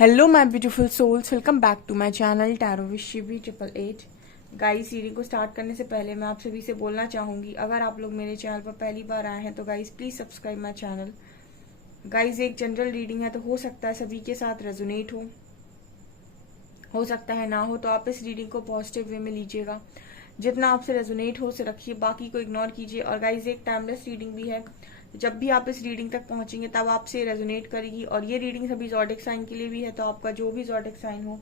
Hello my beautiful souls, welcome back to my channel tarot with Shivi 888। Guys, reading को start करने से पहले मैं आप सभी से बोलना चाहूंगी, अगर आप लोग मेरे चैनल पर पहली बार आए हैं तो guys please subscribe my channel. Guys, एक जनरल रीडिंग है तो हो सकता है सभी के साथ रेजोनेट हो सकता है ना हो, तो आप इस रीडिंग को पॉजिटिव वे में लीजिएगा। जितना आपसे रेजोनेट हो उसे रखिए, बाकी को इग्नोर कीजिए। और गाइज, एक टाइमलेस रीडिंग भी है, जब भी आप इस रीडिंग तक पहुंचेंगे तब आपसे रेजोनेट करेगी। और ये रीडिंग सभी ज़ोडिक साइन के लिए भी है, तो आपका जो भी ज़ोडिक साइन हो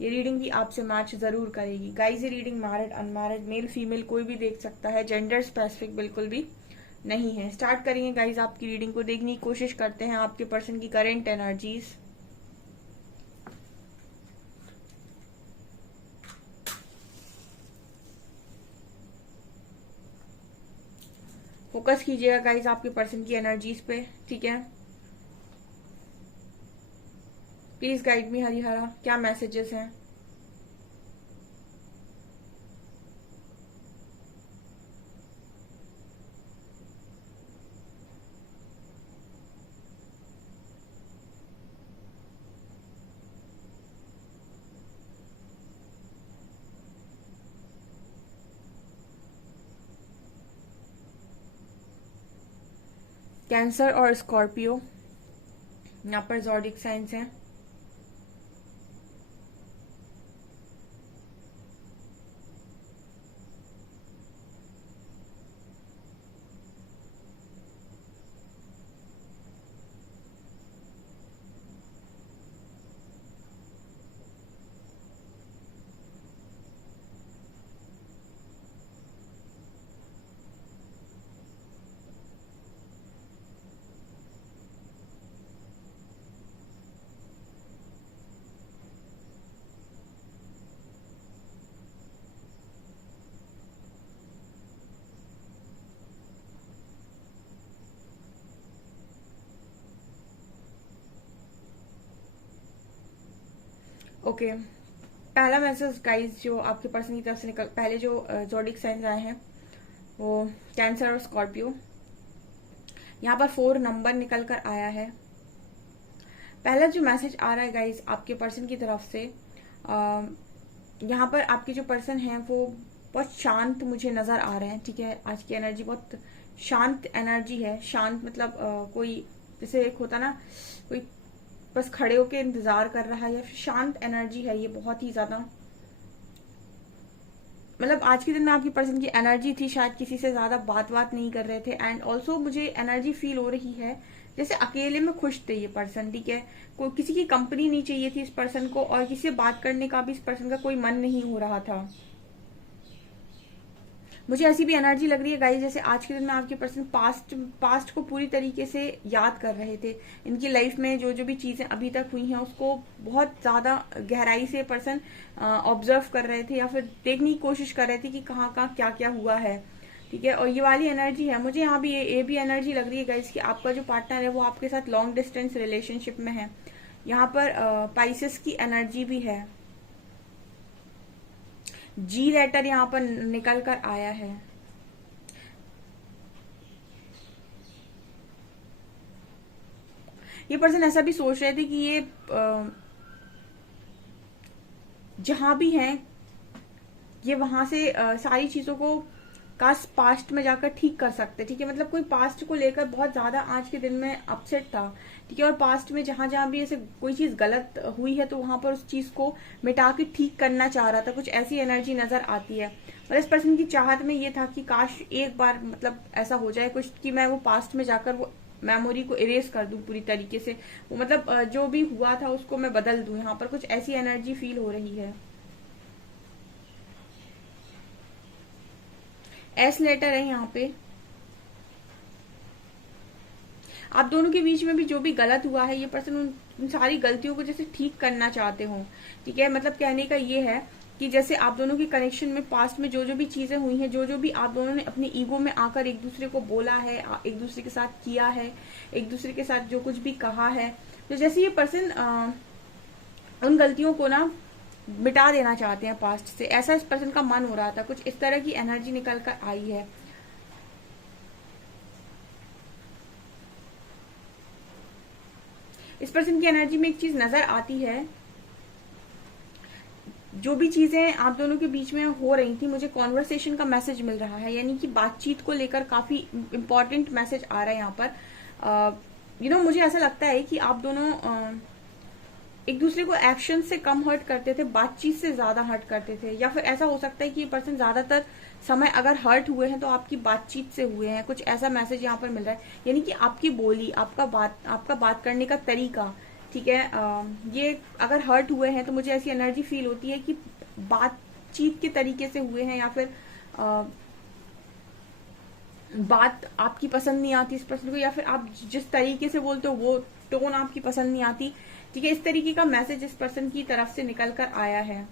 ये रीडिंग भी आपसे मैच जरूर करेगी। गाइज, ये reading married unmarried male female कोई भी देख सकता है, जेंडर स्पेसिफिक बिल्कुल भी नहीं है। स्टार्ट करेंगे गाइज आपकी रीडिंग को देखने की कोशिश करते हैं आपके पर्सन की करेंट एनर्जीज। फोकस कीजिएगा गाइज आपके पर्सन की एनर्जीज पे, ठीक है। प्लीज गाइड मी हरिहरा, क्या मैसेजेस हैं। कैंसर और स्कॉर्पियो यहाँ पर ज़ोडिक साइंस हैं। ओके, पहला मैसेज गाइज जो आपके पर्सन की तरफ से निकल, पहले जो ज़ोडिक साइंस आए हैं वो कैंसर और स्कॉर्पियो। यहाँ पर 4 नंबर निकल कर आया है। पहला जो मैसेज आ रहा है गाइज आपके पर्सन की तरफ से, यहाँ पर आपके जो पर्सन है वो बहुत शांत मुझे नजर आ रहे हैं, ठीक है। आज की एनर्जी बहुत शांत एनर्जी है। शांत मतलब कोई जैसे एक होता ना, कोई बस खड़े होके इंतजार कर रहा है, या फिर शांत एनर्जी है ये बहुत ही ज्यादा। मतलब आज के दिन में आपकी पर्सन की एनर्जी थी, शायद किसी से ज्यादा बात नहीं कर रहे थे। एंड ऑल्सो मुझे एनर्जी फील हो रही है जैसे अकेले में खुश थे ये पर्सन, ठीक है। कोई किसी की कंपनी नहीं चाहिए थी इस पर्सन को, और किसी से बात करने का भी इस पर्सन का कोई मन नहीं हो रहा था। मुझे ऐसी भी एनर्जी लग रही है गाइस जैसे आज के दिन में आपके पर्सन पास्ट को पूरी तरीके से याद कर रहे थे। इनकी लाइफ में जो जो भी चीजें अभी तक हुई हैं उसको बहुत ज्यादा गहराई से पर्सन ऑब्जर्व कर रहे थे, या फिर देखने की कोशिश कर रहे थे कि कहाँ कहाँ क्या क्या हुआ है, ठीक है। और ये वाली एनर्जी है मुझे यहाँ भी, ये भी एनर्जी लग रही है गाइस कि आपका जो पार्टनर है वो आपके साथ लॉन्ग डिस्टेंस रिलेशनशिप में है। यहाँ पर पाइसेस की एनर्जी भी है। जी लेटर यहाँ पर निकल कर आया है। ये पर्सन ऐसा भी सोच रहे थे कि ये जहां भी हैं ये वहां से सारी चीजों को काश पास्ट में जाकर ठीक कर सकते, ठीक है। मतलब कोई पास्ट को लेकर बहुत ज्यादा आज के दिन में अपसेट था, ठीक है। और पास्ट में जहां जहां भी ऐसे कोई चीज गलत हुई है तो वहां पर उस चीज को मिटा के ठीक करना चाह रहा था, कुछ ऐसी एनर्जी नजर आती है। और इस पर्सन की चाहत में ये था कि काश एक बार मतलब ऐसा हो जाए कुछ कि मैं वो पास्ट में जाकर वो मेमोरी को इरेज कर दूं पूरी तरीके से, वो मतलब जो भी हुआ था उसको मैं बदल दूं। यहाँ पर कुछ ऐसी एनर्जी फील हो रही है। एस लेटर है यहाँ पे। आप दोनों के बीच में भी जो भी गलत हुआ है ये पर्सन उन सारी गलतियों को जैसे ठीक करना चाहते हो, ठीक है। मतलब कहने का ये है कि जैसे आप दोनों की कनेक्शन में पास्ट में जो जो भी चीजें हुई हैं, जो जो भी आप दोनों ने अपनी ईगो में आकर एक दूसरे को बोला है, एक दूसरे के साथ किया है, एक दूसरे के साथ जो कुछ भी कहा है, तो जैसे ये पर्सन उन गलतियों को ना मिटा देना चाहते हैं पास्ट से, ऐसा इस पर्सन का मन हो रहा था। कुछ इस तरह की एनर्जी निकल कर आई है। इस पर्सन की एनर्जी में एक चीज नजर आती है, जो भी चीजें आप दोनों के बीच में हो रही थी, मुझे कॉन्वर्सेशन का मैसेज मिल रहा है, यानी कि बातचीत को लेकर काफी इंपॉर्टेंट मैसेज आ रहा है यहाँ पर। मुझे ऐसा लगता है कि आप दोनों एक दूसरे को एक्शन से कम हर्ट करते थे, बातचीत से ज्यादा हर्ट करते थे, या फिर ऐसा हो सकता है कि ये पर्सन ज्यादातर समय अगर हर्ट हुए हैं तो आपकी बातचीत से हुए हैं, कुछ ऐसा मैसेज यहाँ पर मिल रहा है। यानी कि आपकी बोली, आपका बात करने का तरीका, ठीक है, ये अगर हर्ट हुए हैं तो मुझे ऐसी एनर्जी फील होती है कि बातचीत के तरीके से हुए हैं, या फिर बात आपकी पसंद नहीं आती इस पर्सन को, या फिर आप जिस तरीके से बोलते हो वो टोन आपकी पसंद नहीं आती, ठीक है। इस तरीके का मैसेज इस पर्सन की तरफ से निकल कर आया है।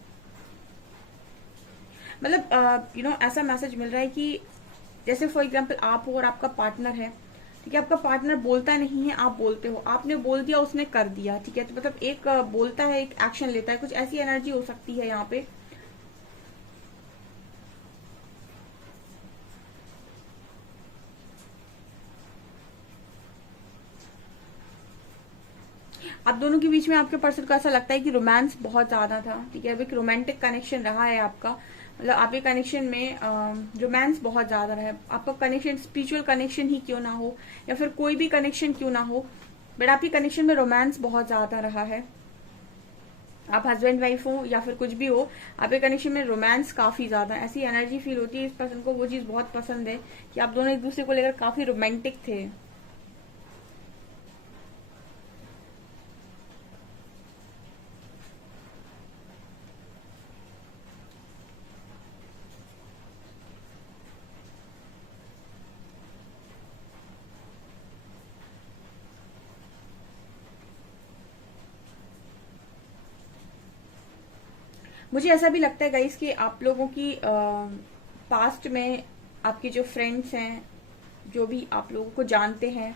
मतलब ऐसा मैसेज मिल रहा है कि जैसे फॉर एग्जांपल आप हो और आपका पार्टनर है, ठीक है, आपका पार्टनर बोलता नहीं है, आप बोलते हो, आपने बोल दिया, उसने कर दिया, ठीक है। तो मतलब एक बोलता है, एक एक्शन लेता है, कुछ ऐसी एनर्जी हो सकती है यहाँ पे। आप दोनों के बीच में आपके पर्सन को ऐसा लगता है कि रोमांस बहुत ज्यादा था, ठीक है, एक रोमांटिक कनेक्शन रहा है आपका। मतलब आपके कनेक्शन में रोमांस बहुत ज्यादा रहा है। आपका कनेक्शन स्पिरिचुअल कनेक्शन ही क्यों ना हो, या फिर कोई भी कनेक्शन क्यों ना हो, बट आपके कनेक्शन में रोमांस बहुत ज्यादा रहा है। आप हस्बैंड वाइफ हो या फिर कुछ भी हो, आपके कनेक्शन में रोमांस काफी ज्यादा, ऐसी एनर्जी फील होती है। इस पर्सन को वो चीज बहुत पसंद है कि आप दोनों एक दूसरे को लेकर काफी रोमांटिक थे। मुझे ऐसा भी लगता है गाइस कि आप लोगों की पास्ट में आपके जो फ्रेंड्स हैं, जो भी आप लोगों को जानते हैं,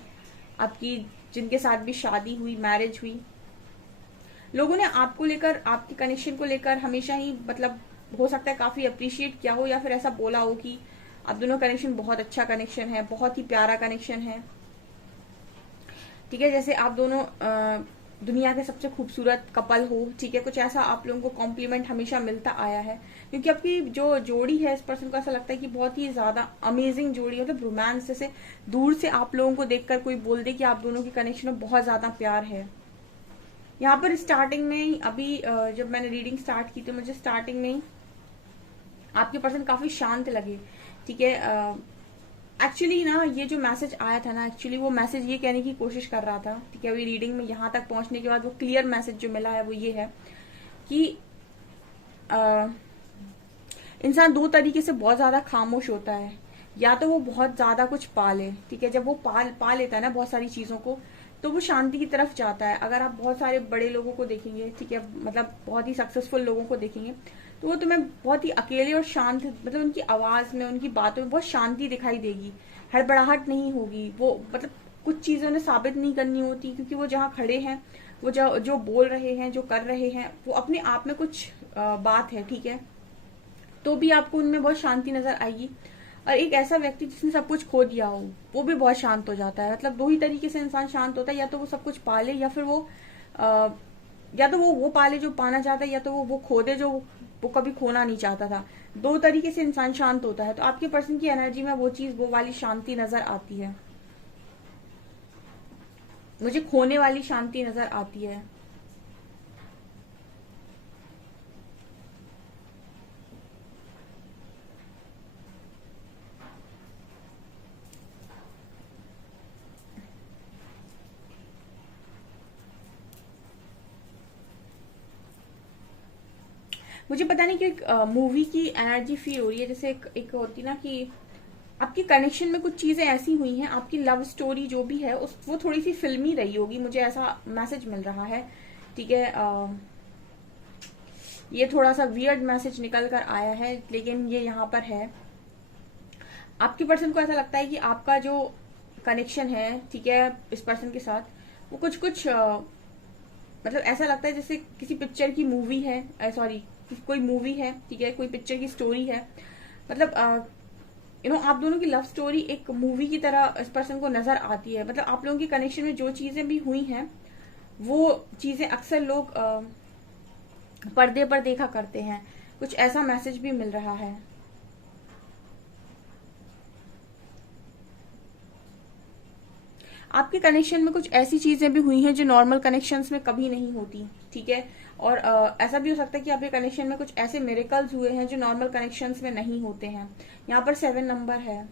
आपकी जिनके साथ भी शादी हुई, मैरिज हुई, लोगों ने आपको लेकर, आपके कनेक्शन को लेकर हमेशा ही, मतलब हो सकता है काफी अप्रिशिएट किया हो, या फिर ऐसा बोला हो कि आप दोनों कनेक्शन बहुत अच्छा कनेक्शन है, बहुत ही प्यारा कनेक्शन है, ठीक है। जैसे आप दोनों दुनिया के सबसे खूबसूरत कपल हो, ठीक है, कुछ ऐसा आप लोगों को कॉम्प्लीमेंट हमेशा मिलता आया है। क्योंकि आपकी जो जोड़ी है, इस पर्सन को ऐसा लगता है कि बहुत ही ज्यादा अमेजिंग जोड़ी है। मतलब रोमांस, जैसे दूर से आप लोगों को देखकर कोई बोल दे कि आप दोनों के कनेक्शन में बहुत ज्यादा प्यार है। यहाँ पर स्टार्टिंग में ही, अभी जब मैंने रीडिंग स्टार्ट की थी, मुझे स्टार्टिंग में ही आपके पर्सन काफी शांत लगे, ठीक है। एक्चुअली ना, ये जो मैसेज आया था ना, एक्चुअली वो मैसेज ये कहने की कोशिश कर रहा था, ठीक है। अभी रीडिंग में यहाँ तक पहुंचने के बाद वो क्लियर मैसेज जो मिला है वो ये है कि इंसान दो तरीके से बहुत ज्यादा खामोश होता है। या तो वो बहुत ज्यादा कुछ पाले, ठीक है, जब वो पा लेता है ना बहुत सारी चीजों को, तो वो शांति की तरफ जाता है। अगर आप बहुत सारे बड़े लोगों को देखेंगे, ठीक है, मतलब बहुत ही सक्सेसफुल लोगों को देखेंगे, तो वो तुम्हें बहुत ही अकेले और शांत, मतलब उनकी आवाज में, उनकी बातों में बहुत शांति दिखाई देगी, हड़बड़ाहट नहीं होगी। वो मतलब कुछ चीजें उन्हें साबित नहीं करनी होती, क्योंकि वो जहाँ खड़े हैं, वो जो बोल रहे हैं, जो कर रहे हैं, वो अपने आप में कुछ बात है, ठीक है। तो भी आपको उनमें बहुत शांति नजर आएगी। और एक ऐसा व्यक्ति जिसने सब कुछ खो दिया हो, वो भी बहुत शांत हो जाता है। मतलब दो ही तरीके से इंसान शांत होता है, या तो वो सब कुछ पाले, या फिर या तो वो पाले जो पाना चाहता है, या तो वो खो दे जो वो कभी खोना नहीं चाहता था। दो तरीके से इंसान शांत होता है। तो आपके पर्सन की एनर्जी में वो चीज, वो वाली शांति नजर आती है, मुझे खोने वाली शांति नजर आती है। मुझे पता नहीं कि एक मूवी की एनर्जी फील हो रही है। जैसे एक होती ना कि आपकी कनेक्शन में कुछ चीजें ऐसी हुई हैं, आपकी लव स्टोरी जो भी है वो थोड़ी सी फिल्मी रही होगी, मुझे ऐसा मैसेज मिल रहा है, ठीक है। ये थोड़ा सा वियर्ड मैसेज निकल कर आया है, लेकिन ये यहाँ पर है। आपके पर्सन को ऐसा लगता है कि आपका जो कनेक्शन है, ठीक है, इस पर्सन के साथ, वो कुछ मतलब ऐसा लगता है जैसे किसी पिक्चर की मूवी है, सॉरी, कोई मूवी है, ठीक है, कोई पिक्चर की स्टोरी है। मतलब आप दोनों की लव स्टोरी एक मूवी की तरह इस पर्सन को नजर आती है। मतलब आप लोगों की कनेक्शन में जो चीजें भी हुई हैं, वो चीजें अक्सर लोग पर्दे पर देखा करते हैं। कुछ ऐसा मैसेज भी मिल रहा है। आपके कनेक्शन में कुछ ऐसी चीजें भी हुई हैं जो नॉर्मल कनेक्शंस में कभी नहीं होती, ठीक है। और ऐसा भी हो सकता है कि आपके कनेक्शन में कुछ ऐसे मिरेकल्स हुए हैं जो नॉर्मल कनेक्शंस में नहीं होते हैं। यहाँ पर 7 नंबर है।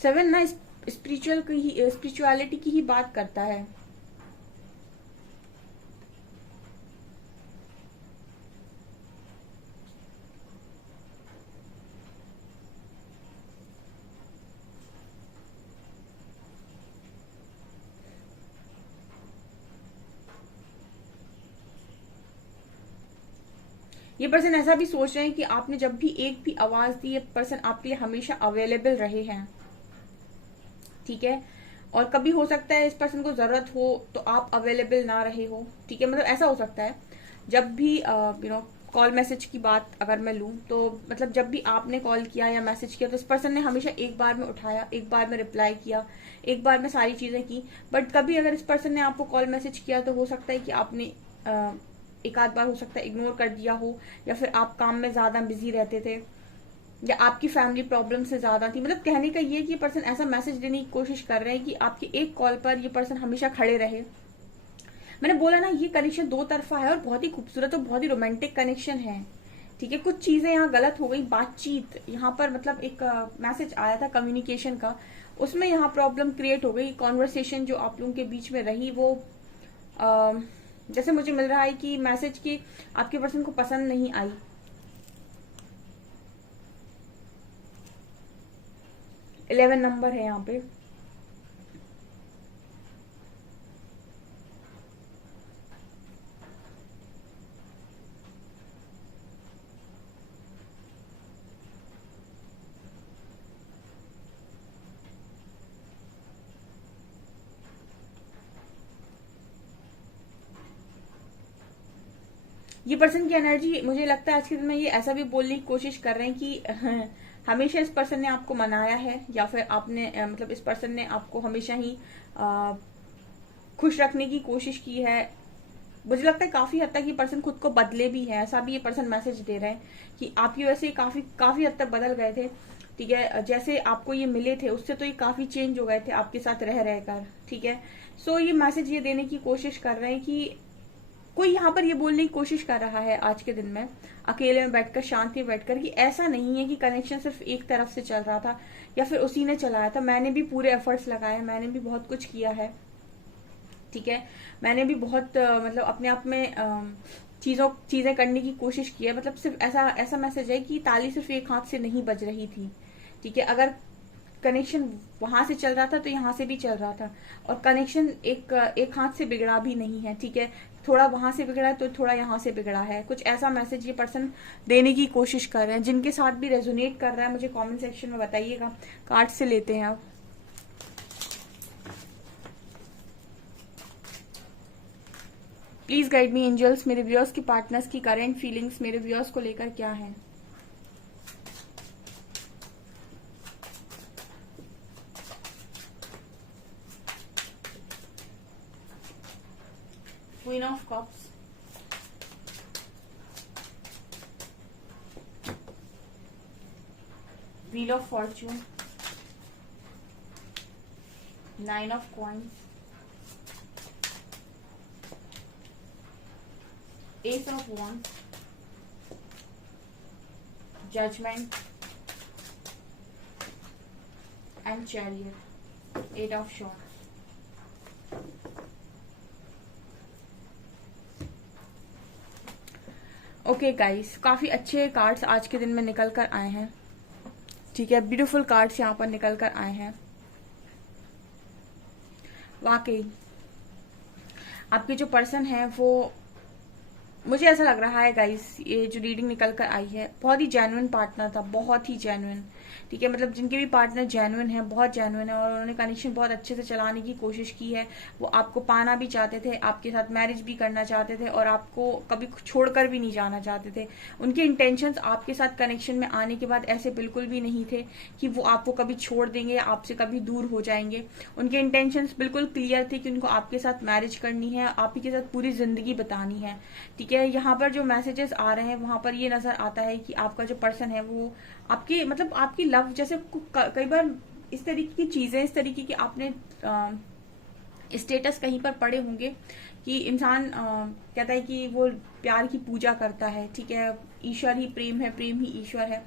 सेवन ना स्पिरिचुअलिटी की ही बात करता है। ये पर्सन ऐसा भी सोच रहे हैं कि आपने जब भी एक भी आवाज दी, ये पर्सन आपके लिए हमेशा अवेलेबल रहे हैं, ठीक है। और कभी हो सकता है इस पर्सन को जरूरत हो तो आप अवेलेबल ना रहे हो, ठीक है। मतलब ऐसा हो सकता है जब भी कॉल मैसेज की बात अगर मैं लूं तो मतलब जब भी आपने कॉल किया या मैसेज किया तो इस पर्सन ने हमेशा एक बार में उठाया, एक बार में रिप्लाई किया, एक बार में सारी चीजें की। बट कभी अगर इस पर्सन ने आपको कॉल मैसेज किया तो हो सकता है कि आपने एक आध बार हो सकता है इग्नोर कर दिया हो, या फिर आप काम में ज्यादा बिजी रहते थे, या आपकी फैमिली प्रॉब्लम से ज्यादा थी। मतलब कहने का ये कि ये पर्सन ऐसा मैसेज देने की कोशिश कर रहे हैं कि आपके एक कॉल पर ये पर्सन हमेशा खड़े रहे। मैंने बोला ना, ये कनेक्शन दो तरफा है और बहुत ही खूबसूरत और बहुत ही रोमांटिक कनेक्शन है, ठीक है। कुछ चीजें यहाँ गलत हो गई, बातचीत यहाँ पर मतलब एक मैसेज आया था कम्युनिकेशन का, उसमें यहाँ प्रॉब्लम क्रिएट हो गई। कॉन्वर्सेशन जो आप लोगों के बीच में रही वो जैसे मुझे मिल रहा है कि मैसेज की आपके पर्सन को पसंद नहीं आई। इलेवन नंबर है यहाँ पे। ये पर्सन की एनर्जी मुझे लगता है आज के दिन में ये ऐसा भी बोलने की कोशिश कर रहे हैं कि हमेशा इस पर्सन ने आपको मनाया है, या फिर आपने मतलब इस पर्सन ने आपको हमेशा ही खुश रखने की कोशिश की है। मुझे लगता है काफी हद तक ये पर्सन खुद को बदले भी है, ऐसा भी ये पर्सन मैसेज दे रहे हैं कि आपकी वजह से काफी काफी हद तक बदल गए थे, ठीक है। जैसे आपको ये मिले थे उससे तो ये काफी चेंज हो गए थे आपके साथ रह रहकर, ठीक है। सो ये मैसेज ये देने की कोशिश कर रहे हैं कि कोई यहाँ पर ये बोलने की कोशिश कर रहा है आज के दिन में अकेले में बैठकर, शांति में बैठकर, कि ऐसा नहीं है कि कनेक्शन सिर्फ एक तरफ से चल रहा था या फिर उसी ने चलाया था। मैंने भी पूरे एफर्ट्स लगाए, मैंने भी बहुत कुछ किया है, ठीक है। मैंने भी बहुत मतलब अपने आप में चीजें करने की कोशिश की है। मतलब सिर्फ ऐसा मैसेज है कि ताली सिर्फ एक हाथ से नहीं बज रही थी, ठीक है। अगर कनेक्शन वहां से चल रहा था तो यहाँ से भी चल रहा था, और कनेक्शन एक हाथ से बिगड़ा भी नहीं है, ठीक है। थोड़ा वहां से बिगड़ा है तो थोड़ा यहाँ से बिगड़ा है। कुछ ऐसा मैसेज ये पर्सन देने की कोशिश कर रहे हैं। जिनके साथ भी रेजोनेट कर रहा है मुझे कमेंट सेक्शन में बताइएगा। कार्ड से लेते हैं अब। प्लीज गाइड मी एंजल्स, मेरे व्यूअर्स की पार्टनर्स की करेंट फीलिंग्स मेरे व्यूअर्स को लेकर क्या है। Queen of cups, wheel of fortune, nine of coins, ace of wands, judgement and chariot, eight of swords. Okay guys, काफी अच्छे कार्ड्स आज के दिन में निकल कर आए हैं, ठीक है। ब्यूटीफुल कार्ड्स यहाँ पर निकल कर आए हैं। वाकई आपके जो पर्सन है वो, मुझे ऐसा लग रहा है गाइस, ये जो रीडिंग निकल कर आई है बहुत ही जेन्युइन पार्टनर था, बहुत ही जेन्युइन, ठीक है, मतलब जिनके भी पार्टनर जेन्युइन है, बहुत जेन्युइन है और उन्होंने कनेक्शन बहुत अच्छे से चलाने की कोशिश की है, वो आपको पाना भी चाहते थे, आपके साथ मैरिज भी करना चाहते थे और आपको कभी छोड़कर भी नहीं जाना चाहते थे। उनके इंटेंशंस आपके साथ कनेक्शन में आने के बाद ऐसे बिल्कुल भी नहीं थे कि वो आपको कभी छोड़ देंगे, आपसे कभी दूर हो जाएंगे। उनके इंटेंशंस बिल्कुल क्लियर थे कि उनको आपके साथ मैरिज करनी है, आप ही के साथ पूरी जिंदगी बतानी है। ठीक है, यहाँ पर जो मैसेजेस आ रहे हैं वहां पर ये नजर आता है कि आपका जो पर्सन है वो आपकी मतलब आपकी लव, जैसे कई बार इस तरीके की चीजें, इस तरीके की आपने स्टेटस कहीं पर पढ़े होंगे कि इंसान कहता है कि वो प्यार की पूजा करता है, ठीक है, ईश्वर ही प्रेम है, प्रेम ही ईश्वर है।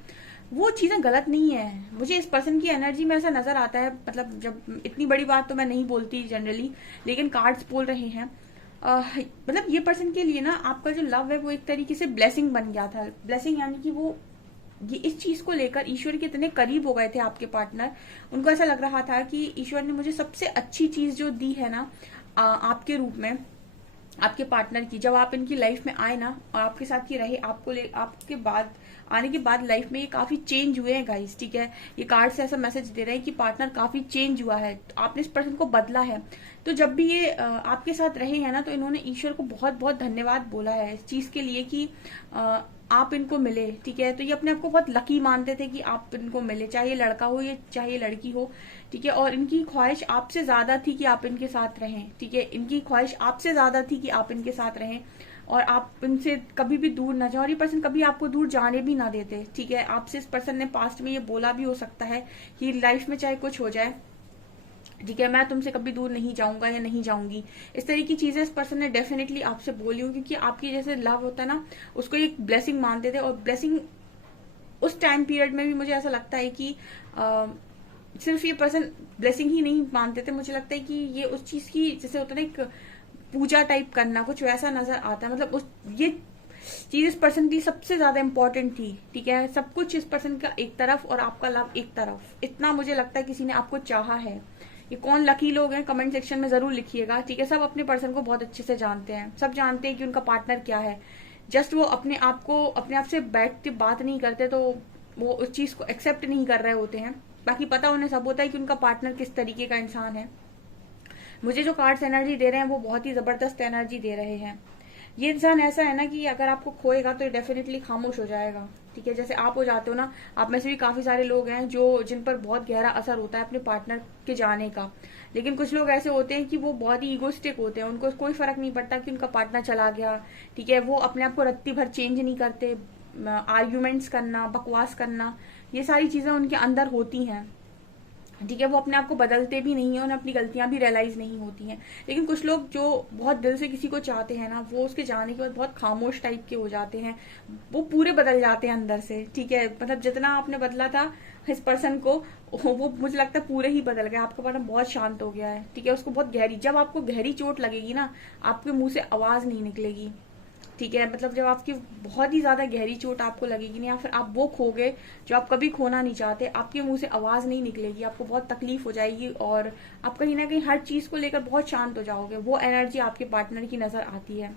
वो चीजें गलत नहीं है। मुझे इस पर्सन की एनर्जी में ऐसा नजर आता है, मतलब जब इतनी बड़ी बात तो मैं नहीं बोलती जनरली, लेकिन कार्ड्स बोल रहे हैं मतलब ये पर्सन के लिए ना आपका जो लव है वो एक तरीके से ब्लेसिंग बन गया था। ब्लेसिंग यानी कि वो ये इस चीज को लेकर ईश्वर के इतने करीब हो गए थे आपके पार्टनर, उनको ऐसा लग रहा था कि ईश्वर ने मुझे सबसे अच्छी चीज जो दी है ना आपके रूप में, आपके पार्टनर की, जब आप इनकी लाइफ में आए ना और आपके साथ ही रहे, आपके बाद आने के बाद लाइफ में ये काफी चेंज हुए हैं गाइस। ठीक है, ये कार्ड से ऐसा मैसेज दे रहे हैं कि पार्टनर काफी चेंज हुआ है, तो आपने इस पर्सन को बदला है। तो जब भी ये आपके साथ रहे हैं ना तो इन्होंने ईश्वर को बहुत बहुत धन्यवाद बोला है इस चीज के लिए कि आप इनको मिले। ठीक है, तो ये अपने आप को बहुत लकी मानते थे कि आप इनको मिले, चाहे लड़का हो या चाहे लड़की हो। ठीक है, और इनकी ख्वाहिश आपसे ज्यादा थी कि आप इनके साथ रहें। ठीक है, इनकी ख्वाहिश आपसे ज्यादा थी कि आप इनके साथ रहें और आप इनसे कभी भी दूर ना जाओ और ये पर्सन कभी आपको दूर जाने भी ना देते। ठीक है, आपसे इस पर्सन ने पास्ट में ये बोला भी हो सकता है कि लाइफ में चाहे कुछ हो जाए, ठीक है, मैं तुमसे कभी दूर नहीं जाऊंगा या नहीं जाऊंगी। इस तरह की चीजें इस पर्सन ने डेफिनेटली आपसे बोली हो, क्योंकि आपकी जैसे लव होता है ना उसको एक ब्लेसिंग मानते थे। और ब्लेसिंग उस टाइम पीरियड में भी मुझे ऐसा लगता है कि सिर्फ ये पर्सन ब्लेसिंग ही नहीं मानते थे, मुझे लगता है कि ये उस चीज की जैसे होता है ना एक पूजा टाइप करना, कुछ वैसा नजर आता है। मतलब उस ये चीज इस पर्सन के लिए सबसे ज्यादा इंपॉर्टेंट थी। ठीक है, सब कुछ इस पर्सन का एक तरफ और आपका लव एक तरफ, इतना मुझे लगता है किसी ने आपको चाहा है। ये कौन लकी लोग हैं कमेंट सेक्शन में जरूर लिखिएगा। ठीक है, सब अपने पर्सन को बहुत अच्छे से जानते हैं, सब जानते हैं कि उनका पार्टनर क्या है। जस्ट वो अपने आप से बैठ के बात नहीं करते, तो वो उस चीज को एक्सेप्ट नहीं कर रहे होते हैं। बाकी पता उन्हें सब होता है कि उनका पार्टनर किस तरीके का इंसान है। मुझे जो कार्ड्स एनर्जी दे रहे हैं वो बहुत ही जबरदस्त एनर्जी दे रहे हैं। ये इंसान ऐसा है ना कि अगर आपको खोएगा तो डेफिनेटली खामोश हो जाएगा। ठीक है, जैसे आप हो जाते हो ना, आप में से भी काफी सारे लोग हैं जिन पर बहुत गहरा असर होता है अपने पार्टनर के जाने का। लेकिन कुछ लोग ऐसे होते हैं कि वो बहुत ही ईगोस्टिक होते हैं, उनको कोई फर्क नहीं पड़ता कि उनका पार्टनर चला गया। ठीक है, वो अपने आप को रत्ती भर चेंज नहीं करते। आर्ग्यूमेंट्स करना, बकवास करना, ये सारी चीजें उनके अंदर होती हैं। ठीक है, वो अपने आप को बदलते भी नहीं है, उन्हें अपनी गलतियां भी रियलाइज नहीं होती हैं। लेकिन कुछ लोग जो बहुत दिल से किसी को चाहते हैं ना, वो उसके जाने के बाद बहुत खामोश टाइप के हो जाते हैं, वो पूरे बदल जाते हैं अंदर से। ठीक है, मतलब जितना आपने बदला था इस पर्सन को, वो मुझे लगता है पूरे ही बदल गया। आपका पर्सन बहुत शांत हो गया है। ठीक है, उसको बहुत गहरी, जब आपको गहरी चोट लगेगी ना, आपके मुंह से आवाज नहीं निकलेगी। ठीक है, मतलब जब आपकी बहुत ही ज्यादा गहरी चोट आपको लगेगी ना, या फिर आप वो खो गए जो आप कभी खोना नहीं चाहते, आपके मुंह से आवाज नहीं निकलेगी, आपको बहुत तकलीफ हो जाएगी और आप कहीं ना कहीं हर चीज को लेकर बहुत शांत हो जाओगे। वो एनर्जी आपके पार्टनर की नजर आती है।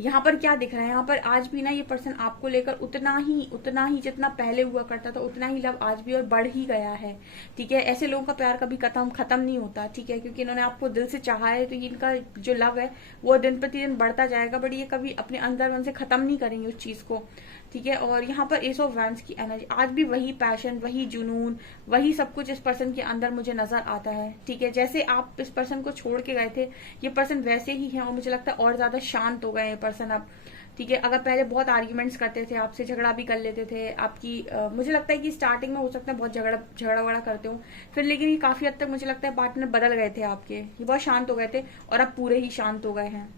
यहाँ पर क्या दिख रहा है, यहाँ पर आज भी ना ये पर्सन आपको लेकर उतना ही जितना पहले हुआ करता था उतना ही लव आज भी और बढ़ ही गया है। ठीक है, ऐसे लोगों का प्यार कभी खत्म नहीं होता। ठीक है, क्योंकि इन्होंने आपको दिल से चाहा है, तो इनका जो लव है वो दिन प्रतिदिन बढ़ता जाएगा, बट ये कभी अपने अंदर मन से खत्म नहीं करेंगे उस चीज को। ठीक है, और यहाँ पर एस ऑफ वैंड्स की एनर्जी, आज भी वही पैशन, वही जुनून, वही सब कुछ इस पर्सन के अंदर मुझे नजर आता है। ठीक है, जैसे आप इस पर्सन को छोड़ के गए थे, ये पर्सन वैसे ही है और मुझे लगता है और ज्यादा शांत हो गए हैं पर्सन अब। ठीक है, अगर पहले बहुत आर्ग्यूमेंट्स करते थे, आपसे झगड़ा भी कर लेते थे, मुझे लगता है कि स्टार्टिंग में हो सकता है बहुत झगड़ा वगड़ा करते हो, फिर लेकिन ये काफी हद तक मुझे लगता है पार्टनर बदल गए थे आपके, ये बहुत शांत हो गए थे और अब पूरे ही शांत हो गए हैं।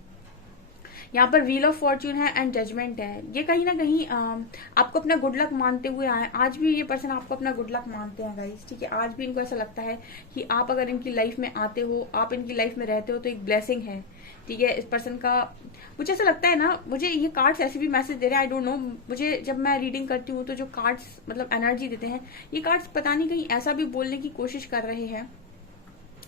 यहाँ पर व्हील ऑफ फॉर्च्यून है एंड जजमेंट है। ये कहीं ना कहीं आपको अपना गुड लक मानते हुए आए, आज भी ये पर्सन आपको अपना गुड लक मानते हैं गाइस। ठीक है, आज भी इनको ऐसा लगता है कि आप अगर इनकी लाइफ में आते हो, आप इनकी लाइफ में रहते हो, तो एक ब्लेसिंग है। ठीक है, इस पर्सन का मुझे ऐसा लगता है ना, मुझे ये कार्ड्स ऐसे भी मैसेज दे रहे हैं, आई डोंट नो, मुझे जब मैं रीडिंग करती हूँ तो जो कार्ड्स मतलब एनर्जी देते हैं, ये कार्ड्स पता नहीं कहीं ऐसा भी बोलने की कोशिश कर रहे हैं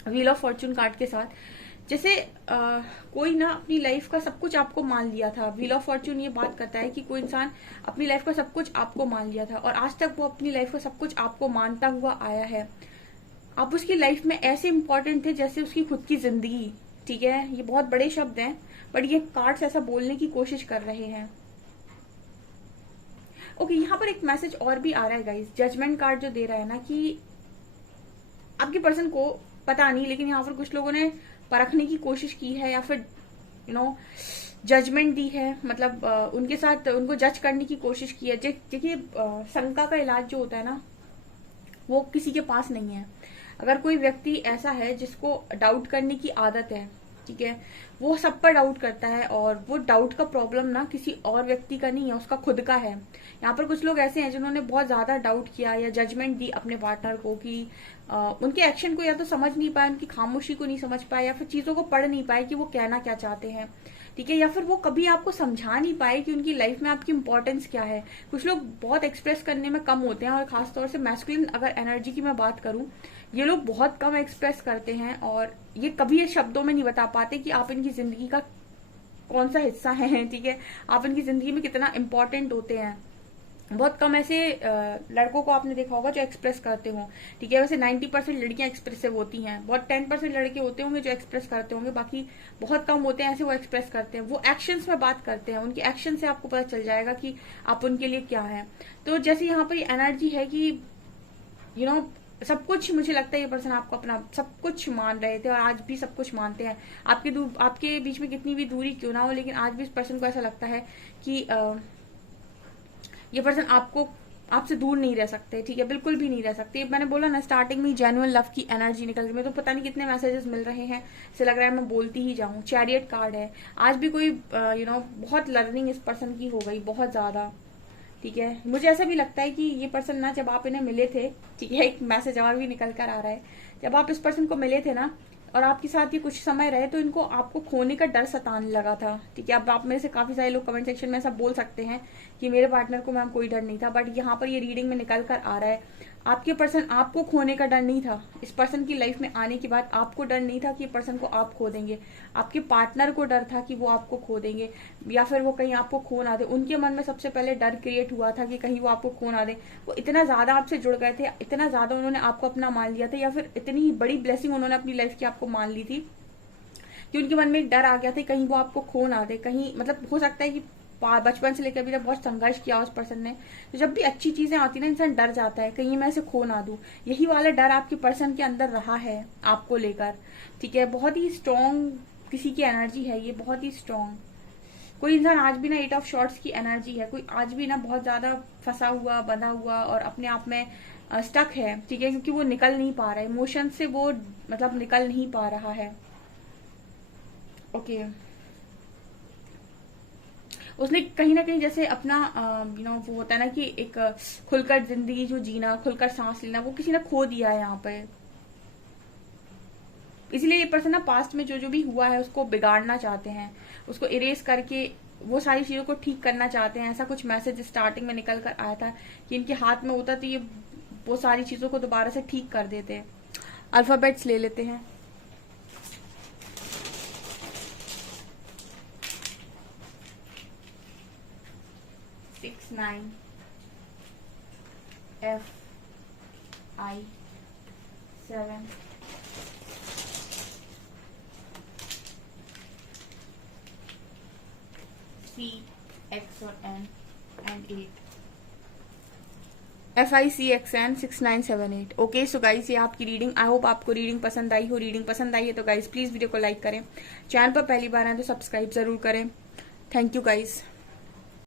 व्हील ऑफ फॉर्च्यून कार्ड के साथ जैसे कोई ना अपनी लाइफ का सब कुछ आपको मान लिया था। व्हील ऑफ फॉर्च्यून ये बात करता है कि कोई इंसान अपनी लाइफ का सब कुछ आपको मान लिया था और आज तक वो अपनी लाइफ का सब कुछ आपको मानता हुआ आया है। आप उसकी लाइफ में ऐसे इंपॉर्टेंट थे जैसे उसकी खुद की जिंदगी। ठीक है, ये बहुत बड़े शब्द हैं बट ये कार्ड्स ऐसा बोलने की कोशिश कर रहे हैं। ओके, यहाँ पर एक मैसेज और भी आ रहा है गाइस। जजमेंट कार्ड जो दे रहा है ना कि आपके पर्सन को पता नहीं, लेकिन यहाँ पर कुछ लोगों ने परखने की कोशिश की है या फिर जजमेंट दी है, मतलब उनके साथ उनको जज करने की कोशिश की है। देखिए शंका का इलाज जो होता है ना वो किसी के पास नहीं है। अगर कोई व्यक्ति ऐसा है जिसको डाउट करने की आदत है, ठीक है, वो सब पर डाउट करता है और वो डाउट का प्रॉब्लम ना किसी और व्यक्ति का नहीं है, उसका खुद का है। यहाँ पर कुछ लोग ऐसे हैं जिन्होंने बहुत ज्यादा डाउट किया या जजमेंट दी अपने पार्टनर को कि उनके एक्शन को या तो समझ नहीं पाए, उनकी खामोशी को नहीं समझ पाए या फिर चीजों को पढ़ नहीं पाए कि वो कहना क्या चाहते हैं। ठीक है, या फिर वो कभी आपको समझा नहीं पाए कि उनकी लाइफ में आपकी इंपॉर्टेंस क्या है। कुछ लोग बहुत एक्सप्रेस करने में कम होते हैं और खासतौर से मैस्कुलिन अगर एनर्जी की मैं बात करूं, ये लोग बहुत कम एक्सप्रेस करते हैं और ये कभी ये शब्दों में नहीं बता पाते कि आप इनकी जिंदगी का कौन सा हिस्सा है। ठीक है, आप इनकी जिंदगी में कितना इंपॉर्टेंट होते हैं। बहुत कम ऐसे लड़कों को आपने देखा होगा जो एक्सप्रेस करते हो। ठीक है, वैसे 90% लड़कियां एक्सप्रेसिव होती हैं, बहुत 10% लड़के होते होंगे जो एक्सप्रेस करते होंगे, बाकी बहुत कम होते हैं ऐसे वो एक्सप्रेस करते हैं। वो एक्शंस में बात करते हैं, उनके एक्शन से आपको पता चल जाएगा कि आप उनके लिए क्या है। तो जैसे यहाँ पर एनर्जी है कि सब कुछ, मुझे लगता है ये पर्सन आपको अपना सब कुछ मान रहे थे और आज भी सब कुछ मानते हैं। आपके बीच में कितनी भी दूरी क्यों ना हो, लेकिन आज भी इस पर्सन को ऐसा लगता है कि ये पर्सन आपसे दूर नहीं रह सकते। ठीक है, बिल्कुल भी नहीं रह सकते। मैंने बोला ना स्टार्टिंग में जेन्युइन लव की एनर्जी निकल रही है, तो पता नहीं कितने मैसेजेस मिल रहे हैं, ऐसे लग रहा है मैं बोलती ही जाऊं। चैरियट कार्ड है, आज भी कोई बहुत लर्निंग इस पर्सन की हो गई, बहुत ज्यादा। ठीक है, मुझे ऐसा भी लगता है कि ये पर्सन ना जब आप इन्हें मिले थे, ठीक है, एक मैसेज और भी निकल कर आ रहा है, जब आप इस पर्सन को मिले थे ना और आपके साथ ये कुछ समय रहे तो इनको आपको खोने का डर सताने लगा था। ठीक है, अब आप में से काफी सारे लोग कमेंट सेक्शन में ऐसा बोल सकते हैं कि मेरे पार्टनर को मैम कोई डर नहीं था, बट यहाँ पर ये रीडिंग में निकल कर आ रहा है आपके पर्सन आपको खोने का डर नहीं था। इस पर्सन की लाइफ में आने के बाद आपको डर नहीं था कि पर्सन को आप खो देंगे, आपके पार्टनर को डर था कि वो आपको खो देंगे या फिर वो कहीं आपको खो ना दे। उनके मन में सबसे पहले डर क्रिएट हुआ था कि कहीं वो आपको खो ना दे। वो इतना ज्यादा आपसे जुड़ गए थे, इतना ज्यादा उन्होंने आपको अपना मान लिया था, या फिर इतनी ही बड़ी ब्लेसिंग उन्होंने अपनी लाइफ की आपको मान ली थी कि उनके मन में एक डर आ गया था कहीं वो आपको खो ना दे। कहीं मतलब हो सकता है कि बचपन से लेकर अभी तक बहुत संघर्ष किया उस पर्सन ने, तो जब भी अच्छी चीजें आती ना इंसान डर जाता है कहीं मैं इसे खो ना दूं। यही वाला डर आपके पर्सन के अंदर रहा है आपको लेकर। ठीक है, बहुत ही स्ट्रॉन्ग किसी की एनर्जी है ये, बहुत ही स्ट्रॉन्ग। कोई इंसान आज भी ना 8 ऑफ शॉर्ट्स की एनर्जी है, कोई आज भी ना बहुत ज्यादा फंसा हुआ, बंधा हुआ और अपने आप में स्टक है। ठीक है, क्योंकि वो निकल नहीं पा रहा है इमोशन से, वो मतलब निकल नहीं पा रहा है। ओके, उसने कहीं ना कहीं जैसे अपना वो होता है ना कि एक खुलकर जिंदगी जो जीना, खुलकर सांस लेना, वो किसी ने खो दिया है यहाँ पे। इसलिए ये पर्सन ना पास्ट में जो जो भी हुआ है उसको बिगाड़ना चाहते हैं, उसको इरेज करके वो सारी चीजों को ठीक करना चाहते हैं। ऐसा कुछ मैसेज स्टार्टिंग में निकल कर आया था कि इनके हाथ में होता तो ये वो सारी चीजों को दोबारा से ठीक कर देते। अल्फाबेट्स ले लेते हैं। F9 F7 C X और N and 8 FICXN 6978। Okay, so guys ये आपकी रीडिंग। आई होप आपको रीडिंग पसंद आई हो। रीडिंग पसंद आई है तो गाइस प्लीज वीडियो को लाइक करें, चैनल पर पहली बार आए तो सब्सक्राइब जरूर करें। Thank you guys.